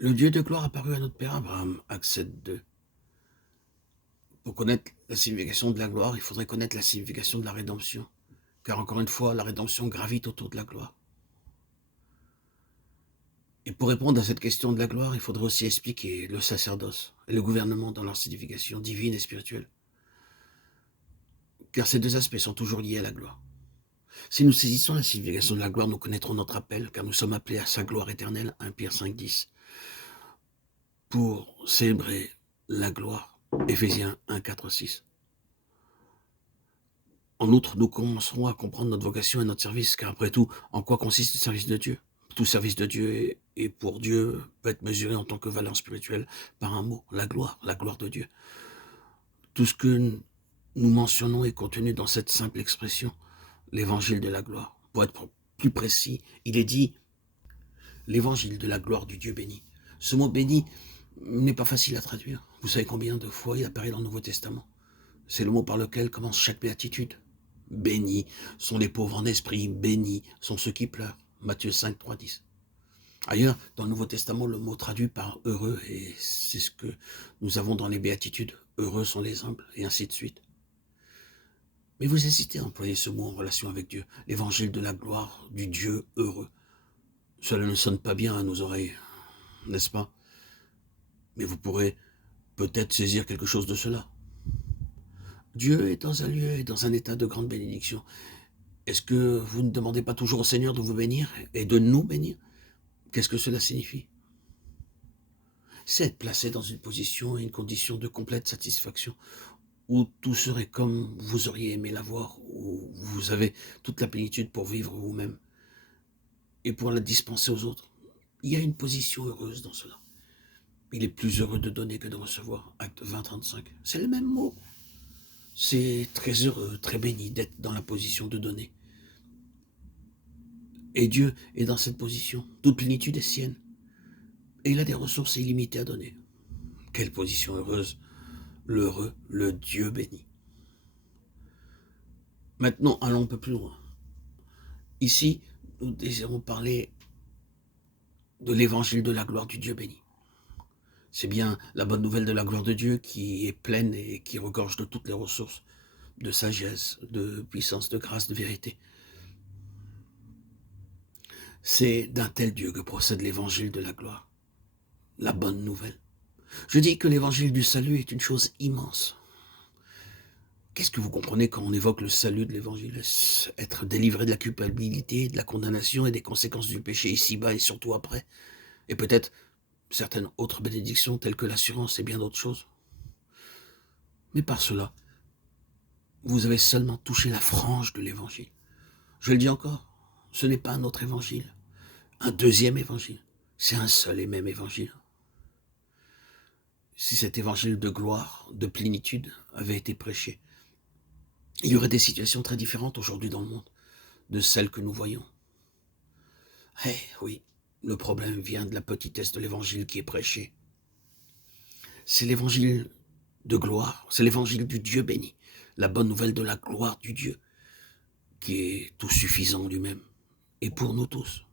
Le Dieu de gloire apparut à notre Père Abraham, Acte 7:2. Pour connaître la signification de la gloire, il faudrait connaître la signification de la rédemption. Car encore une fois, la rédemption gravite autour de la gloire. Et pour répondre à cette question de la gloire, il faudrait aussi expliquer le sacerdoce et le gouvernement dans leur signification divine et spirituelle. Car ces deux aspects sont toujours liés à la gloire. Si nous saisissons la signification de la gloire, nous connaîtrons notre appel, car nous sommes appelés à sa gloire éternelle, 1 Pierre 5:10. Pour célébrer la gloire, Éphésiens 1:4-6. En outre, nous commencerons à comprendre notre vocation et notre service, car après tout, en quoi consiste le service de Dieu? Tout service de Dieu et pour Dieu peut être mesuré en tant que valeur spirituelle par un mot, la gloire de Dieu. Tout ce que nous mentionnons est contenu dans cette simple expression, l'évangile de la gloire. Pour être plus précis, il est dit l'évangile de la gloire du Dieu béni. Ce mot béni n'est pas facile à traduire. Vous savez combien de fois il apparaît dans le Nouveau Testament? C'est le mot par lequel commence chaque béatitude. Bénis sont les pauvres en esprit, bénis sont ceux qui pleurent. Matthieu 5:3-10. Ailleurs, dans le Nouveau Testament, le mot traduit par heureux, et c'est ce que nous avons dans les béatitudes. Heureux sont les humbles, et ainsi de suite. Mais vous hésitez à employer ce mot en relation avec Dieu, l'évangile de la gloire du Dieu heureux. Cela ne sonne pas bien à nos oreilles, n'est-ce pas? Mais vous pourrez peut-être saisir quelque chose de cela. Dieu est dans un lieu et dans un état de grande bénédiction. Est-ce que vous ne demandez pas toujours au Seigneur de vous bénir et de nous bénir? Qu'est-ce que cela signifie? C'est être placé dans une position et une condition de complète satisfaction, où tout serait comme vous auriez aimé l'avoir, où vous avez toute la plénitude pour vivre vous-même et pour la dispenser aux autres. Il y a une position heureuse dans cela. Il est plus heureux de donner que de recevoir. Acte 20:35. C'est le même mot. C'est très heureux, très béni d'être dans la position de donner. Et Dieu est dans cette position. Toute plénitude est sienne. Et il a des ressources illimitées à donner. Quelle position heureuse. L'heureux, le Dieu béni. Maintenant, allons un peu plus loin. Ici, nous désirons parler de l'évangile de la gloire du Dieu béni. C'est bien la bonne nouvelle de la gloire de Dieu qui est pleine et qui regorge de toutes les ressources, de sagesse, de puissance, de grâce, de vérité. C'est d'un tel Dieu que procède l'évangile de la gloire, la bonne nouvelle. Je dis que l'évangile du salut est une chose immense. Qu'est-ce que vous comprenez quand on évoque le salut de l'évangile? Être délivré de la culpabilité, de la condamnation et des conséquences du péché ici-bas et surtout après. Et peut-être certaines autres bénédictions telles que l'assurance et bien d'autres choses. Mais par cela, vous avez seulement touché la frange de l'évangile. Je le dis encore, ce n'est pas un autre évangile, un deuxième évangile. C'est un seul et même évangile. Si cet évangile de gloire, de plénitude avait été prêché, il y aurait des situations très différentes aujourd'hui dans le monde de celles que nous voyons. Eh oui, le problème vient de la petitesse de l'évangile qui est prêché. C'est l'évangile de gloire, c'est l'évangile du Dieu béni, la bonne nouvelle de la gloire du Dieu, qui est tout suffisant lui-même, et pour nous tous.